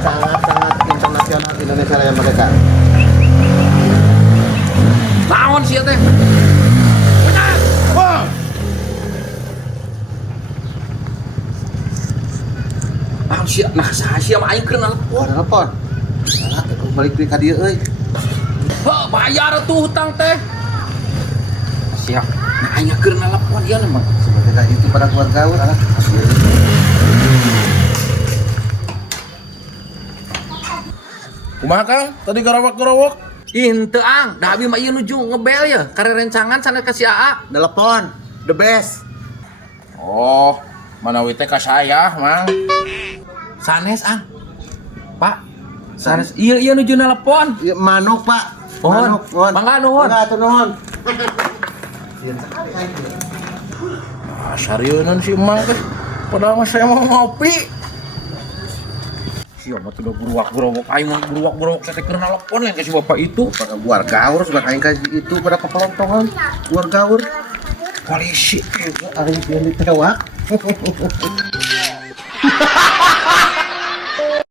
Sangat internasional Indonesia yang mereka. Naon sih teh? Wah. Ah sia, nah saha mah aing keur nelpon. Telepon. Nah, balik deui ka dieu euy. Heuh, bayar tuh hutang teh. Siap. Nah aing keur nelpon ieu mah. Seperti kayak itu pada keluarga urang. Kumaha Kang? Tadi gerawak-gerawak. Henteu ang, da abi mah ieu nuju ngebel ya, kare rencangan sana ka si AA. Telepon. The best. Oh, mana wite ka saya, Mang? Sanes ang. Pak. Sanes ieu nuju nelpon. Ya, manuk, Pak. Nuhun. Mangga nuhun. Mangga atuh nuhun. Ah, sareuneun si Mang teh. Padahal mah saya mau ngopi. Sia mah tuh udah geruak-geruak aing mah geruak-geruak saya teh keur nelpon lain ka si bapak itu. Pada luar gaur sudah kayak kaji itu pada kepelontongan luar gaur Polisi. ada yang ditewak